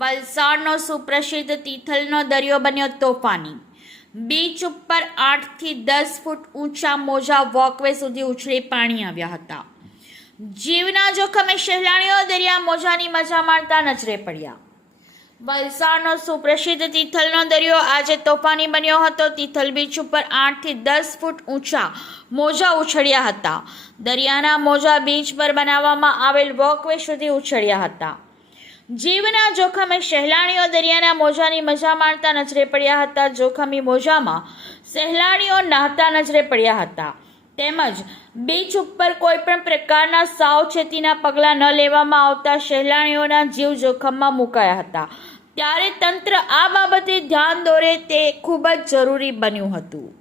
વલસાડનો સુપ્રસિદ્ધ તિથલનો દરિયો બન્યો તોફાની. બીચ ઉપર 8 થી 10 ફૂટ ઊંચા મોજા વોકવે સુધી ઉછળી પાણી આવ્યા હતા. જીવના જોખમે સહેલાણીઓ દરિયા મોજાની મજા માણતા નજરે પડ્યા. વલસાડનો સુપ્રસિદ્ધ તિથલનો દરિયો આજે તોફાની બન્યો હતો. તિથલ બીચ ઉપર 8 થી 10 ફૂટ ઊંચા મોજા ઉછળ્યા હતા. દરિયાના મોજા બીચ પર બનાવવામાં આવેલ વોકવે સુધી ઉછળ્યા હતા. જીવના જોખમે સહેલાણીઓ દરિયાના મોજાની મજા માણતા નજરે પડ્યા હતા. જોખમી મોજામાં સહેલાણીઓ નહાતા નજરે પડ્યા હતા. તેમજ બીચ ઉપર કોઈ પણ પ્રકારના સાવચેતીના પગલાં ન લેવામાં આવતા સહેલાણીઓના જીવ જોખમમાં મુકાયા હતા. ત્યારે તંત્ર આ બાબતે ધ્યાન દોરે તે ખૂબ જ જરૂરી બન્યું હતું.